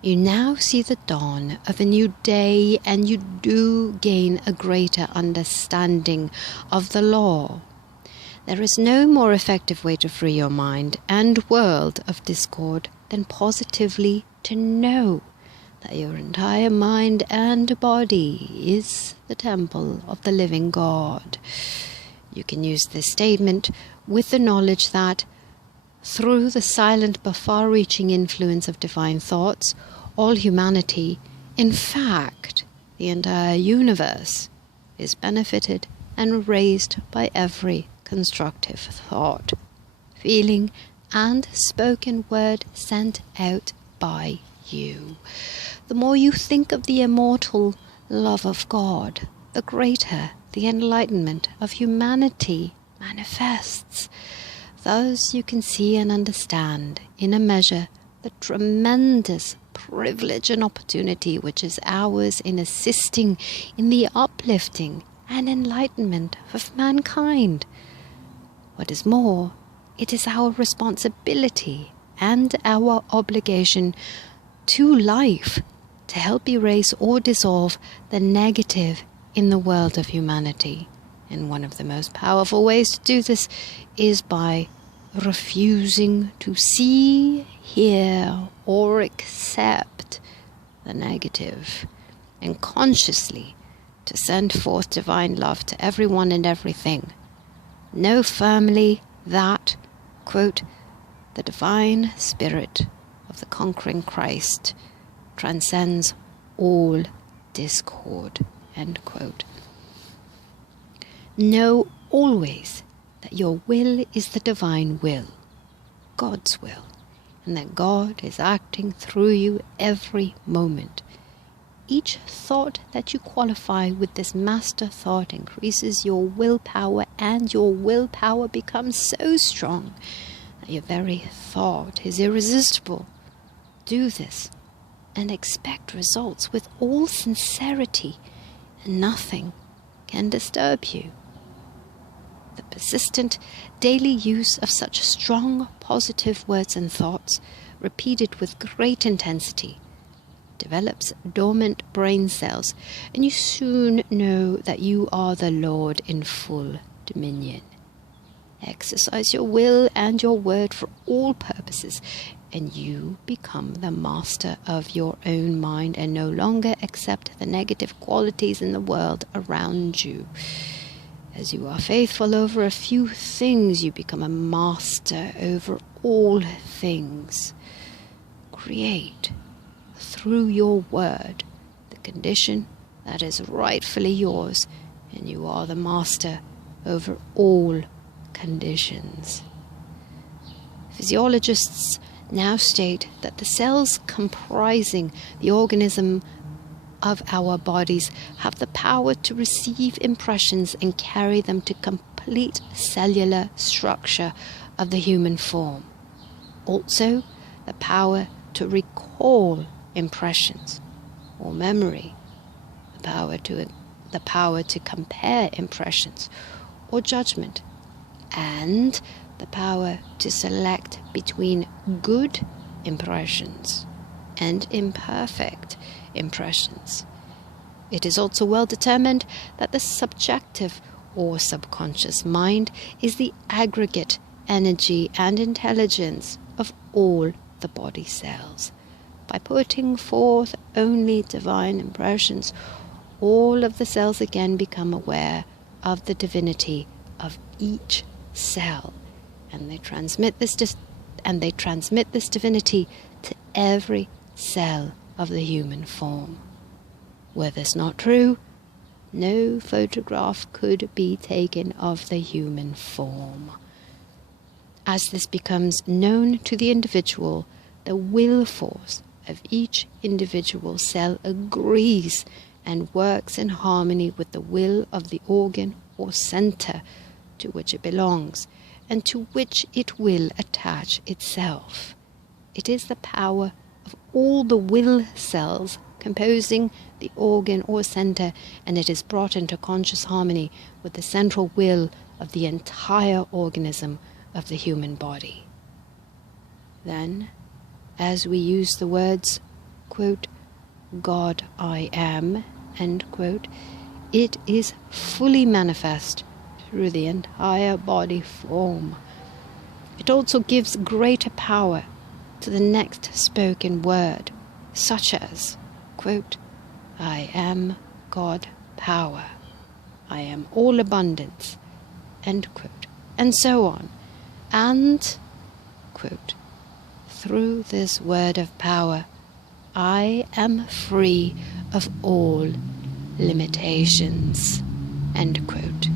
You now see the dawn of a new day, and you do gain a greater understanding of the law. There is no more effective way to free your mind and world of discord than positively to know that your entire mind and body is the temple of the living God. You can use this statement with the knowledge that through the silent but far-reaching influence of divine thoughts, all humanity, in fact, the entire universe, is benefited and raised by every constructive thought, feeling, and spoken word sent out by you. The more you think of the immortal love of God, the greater the enlightenment of humanity manifests. Thus you can see and understand, in a measure, the tremendous privilege and opportunity which is ours in assisting in the uplifting and enlightenment of mankind. What is more, it is our responsibility and our obligation to life to help erase or dissolve the negative in the world of humanity. And one of the most powerful ways to do this is by refusing to see, hear, or accept the negative, and consciously to send forth divine love to everyone and everything. Know firmly that, quote, the divine spirit of the conquering Christ transcends all discord, end quote. Know always that your will is the divine will, God's will, and that God is acting through you every moment. Each thought that you qualify with this master thought increases your willpower, and your willpower becomes so strong that your very thought is irresistible. Do this and expect results with all sincerity, and nothing can disturb you. The persistent daily use of such strong positive words and thoughts, repeated with great intensity, develops dormant brain cells, and you soon know that you are the Lord in full dominion. Exercise your will and your word for all purposes, and you become the master of your own mind and no longer accept the negative qualities in the world around you. As you are faithful over a few things, you become a master over all things. Create, through your word, the condition that is rightfully yours, and you are the master over all conditions. Physiologists now state that the cells comprising the organism of our bodies have the power to receive impressions and carry them to complete cellular structure of the human form. Also, the power to recall impressions or memory, the power to compare impressions or judgment, and the power to select between good impressions and imperfect impressions. It is also well determined that the subjective or subconscious mind is the aggregate energy and intelligence of all the body cells. By putting forth only divine impressions, all of the cells again become aware of the divinity of each cell, and they transmit this divinity to every cell of the human form. Were this not true, no photograph could be taken of the human form. As this becomes known to the individual, the will force of each individual cell agrees and works in harmony with the will of the organ or center to which it belongs, and to which it will attach itself. It is the power of all the will cells composing the organ or center, and it is brought into conscious harmony with the central will of the entire organism of the human body. Then, as we use the words quote, God I am, end quote, it is fully manifest through the entire body form. It also gives greater power to the next spoken word, such as, quote, I am God power, I am all abundance, end quote, and so on. And, quote, through this word of power, I am free of all limitations, end quote.